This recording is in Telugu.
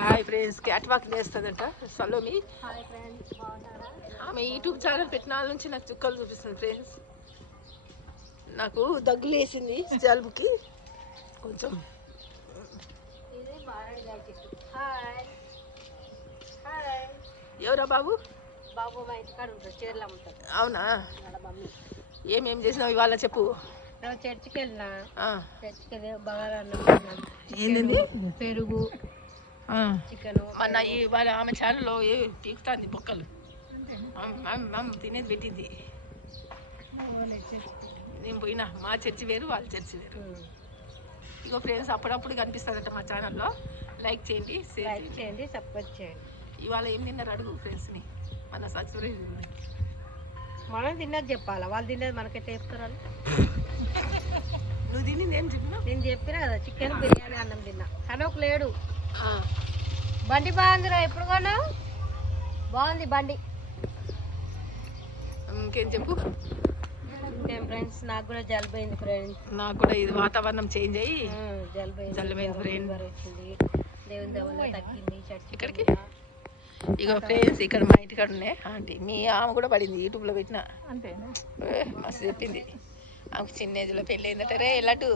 హాయ్ ఫ్రెండ్స్, క్యాట్ వాక్ చేస్తుందంట సలోమి. హాయ్ ఫ్రెండ్స్, బాగున్నారా? ఆమె యూట్యూబ్ ఛానల్ పెట్టిన నుంచి నాకు చుక్కలు చూపిస్తుంది ఫ్రెండ్స్. నాకు దగ్గులు వేసింది జలుబుకి కొంచెం. ఇది మారేడుకాయ చెట్టు. Hi hi. ఎవరా బాబు? బాబు మా ఇంటికాడ ఉంటాడు, చీరలు అమ్ముతాడు. అవునా? వాళ్ళ మమ్మీ. ఏమేం చేసినావు ఇవాళ చెప్పు. నేను చర్చికి వెళ్ళినా, ఆ, చర్చికి వెళ్ళి బాగా అన్నం తిన్నాం. ఏంది పెరుగు, చికెన్. మొన్న ఇవాళ ఆమె ఛానల్లో ఏ పీకుతాంది బొక్కలు. తినేది పెట్టింది. నేను పోయినా, మా చర్చి వేరు వాళ్ళ చర్చి వేరు. ఇగో ఫ్రెండ్స్, అప్పుడప్పుడు కనిపిస్తుందట మా ఛానల్లో. లైక్ చేయండి, షేర్ చేయండి, సబ్స్క్రైబ్ చేయండి. ఇవాళ ఏం తిన్నారు అడుగు ఫ్రెండ్స్ని. మన సబ్స్క్రైబ్ మనం తిన్నది చెప్పాలా, వాళ్ళు తిన్నది మనకైతే చెప్తారు. నువ్వు తినింది ఏం చెప్పినావు? నేను చెప్పినా కదా, చికెన్ బిర్యానీ అన్నం తిన్నా. కనోకు లేడు. బండి బాగుందిరా, ఎప్పుడు కొన్నావు? బాగుంది బండి. ఇంకేం చెప్పు. ఇంకేం ఫ్రెండ్స్, నాకు కూడా జలుబైంది ఫ్రెండ్స్. నాకు కూడా ఇది వాతావరణం చేంజ్ అయ్యి జలుబైంది ఫ్రెండ్ వచ్చింది. దేవుని దేవుళ్ళ తగ్గింది. ఇక్కడికి ఇక ఫ్రెండ్స్, ఇక్కడ మా ఇంటికాడ ఉన్నాయి ఆంటీ. మీ ఆమె కూడా పడింది, యూట్యూబ్లో పెట్టిన. అంతే మస్తు చెప్పింది. ఆమెకు చిన్న ఏజ్లో పెళ్ళి అయిందట రే లడ్డు.